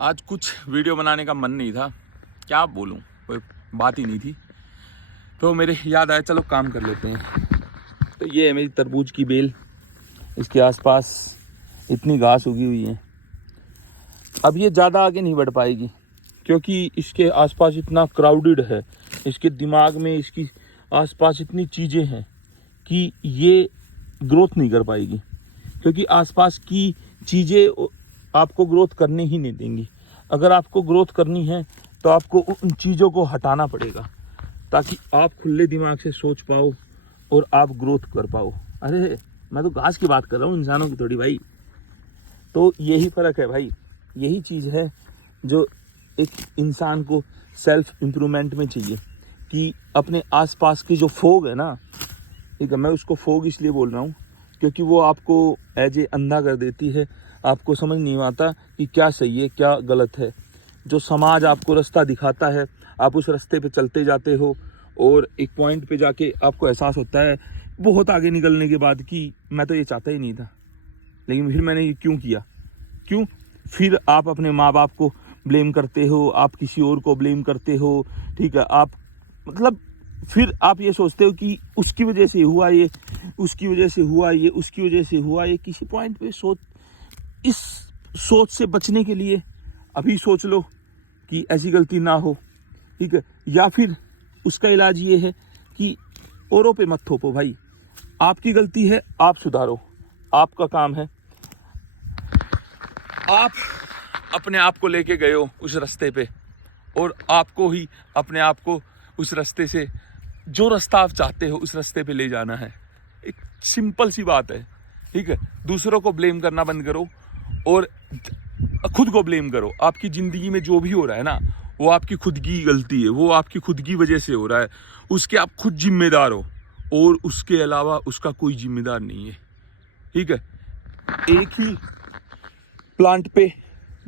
आज कुछ वीडियो बनाने का मन नहीं था, क्या बोलूं, कोई बात ही नहीं थी। तो मेरे याद आया चलो काम कर लेते हैं। तो ये है मेरी तरबूज की बेल, इसके आसपास इतनी घास उगी हुई है। अब ये ज़्यादा आगे नहीं बढ़ पाएगी क्योंकि इसके आसपास इतना क्राउडेड है, इसके दिमाग में इसकी आसपास इतनी चीज़ें हैं कि ये ग्रोथ नहीं कर पाएगी, क्योंकि आसपास की चीज़ें आपको ग्रोथ करने ही नहीं देंगी। अगर आपको ग्रोथ करनी है तो आपको उन चीज़ों को हटाना पड़ेगा ताकि आप खुले दिमाग से सोच पाओ और आप ग्रोथ कर पाओ। अरे मैं तो घास की बात कर रहा हूँ, इंसानों की थोड़ी भाई। तो यही फ़र्क है भाई, यही चीज़ है जो एक इंसान को सेल्फ इम्प्रूवमेंट में चाहिए कि अपने आसपास की जो फोग है ना, ठीक है, मैं उसको फोग इसलिए बोल रहा हूँ क्योंकि वो आपको एज ए अंधा कर देती है। आपको समझ नहीं आता कि क्या सही है क्या गलत है। जो समाज आपको रास्ता दिखाता है, आप उस रास्ते पे चलते जाते हो और एक पॉइंट पे जाके आपको एहसास होता है बहुत आगे निकलने के बाद कि मैं तो ये चाहता ही नहीं था, लेकिन फिर मैंने ये क्यों किया। क्यों? फिर आप अपने माँ बाप को ब्लेम करते हो, आप किसी और को ब्लेम करते हो, ठीक है। आप मतलब फिर आप ये सोचते हो कि उसकी वजह से हुआ ये, उसकी वजह से हुआ ये, उसकी वजह से हुआ ये। किसी पॉइंट पे इस सोच से बचने के लिए अभी सोच लो कि ऐसी गलती ना हो, ठीक है। या फिर उसका इलाज ये है कि औरों पे मत थोपो भाई। आपकी गलती है, आप सुधारो, आपका काम है। आप अपने आप को लेके गए हो उस रास्ते पे और आपको ही अपने आप को उस रास्ते से, जो रास्ता आप चाहते हो उस रास्ते पे ले जाना है। एक सिंपल सी बात है, ठीक है। दूसरों को ब्लेम करना बंद करो और खुद को ब्लेम करो। आपकी ज़िंदगी में जो भी हो रहा है ना, वो आपकी खुद की गलती है, वो आपकी खुद की वजह से हो रहा है, उसके आप खुद जिम्मेदार हो और उसके अलावा उसका कोई जिम्मेदार नहीं है, ठीक है। एक ही प्लांट पे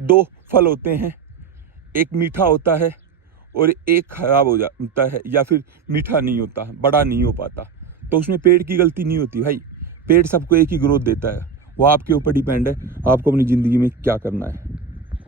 दो फल होते हैं, एक मीठा होता है और एक खराब हो जाता है या फिर मीठा नहीं होता, बड़ा नहीं हो पाता। तो उसमें पेड़ की गलती नहीं होती भाई। पेड़ सबको एक ही ग्रोथ देता है, वो आपके ऊपर डिपेंड है आपको अपनी ज़िंदगी में क्या करना है।